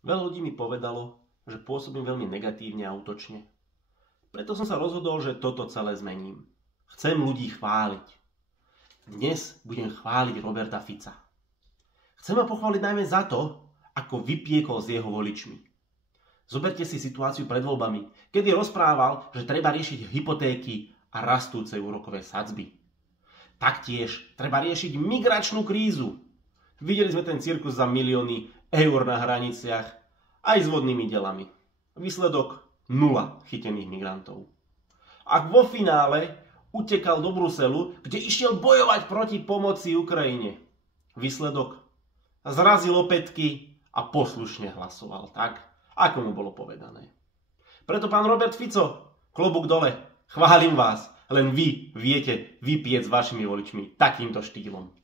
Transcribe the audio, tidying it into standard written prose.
Veľa ľudí mi povedalo, že pôsobím veľmi negatívne a útočne. Preto som sa rozhodol, že toto celé zmením. Chcem ľudí chváliť. Dnes budem chváliť Roberta Fica. Chcem ho pochváliť najmä za to, ako vypiekol s jeho voličmi. Zoberte si situáciu pred voľbami, kedy rozprával, že treba riešiť hypotéky a rastúce úrokové sadzby. Taktiež treba riešiť migračnú krízu. Videli sme ten cirkus za milióny eur na hraniciach aj s vodnými delami. Výsledok 0 chytených migrantov. A vo finále utekal do Bruselu, kde išiel bojovať proti pomoci Ukrajine. Výsledok zrazil opätky a poslušne hlasoval tak, ako mu bolo povedané. Preto pán Robert Fico, klobúk dole, chválim vás, len vy viete vypieť s vašimi voličmi takýmto štýlom.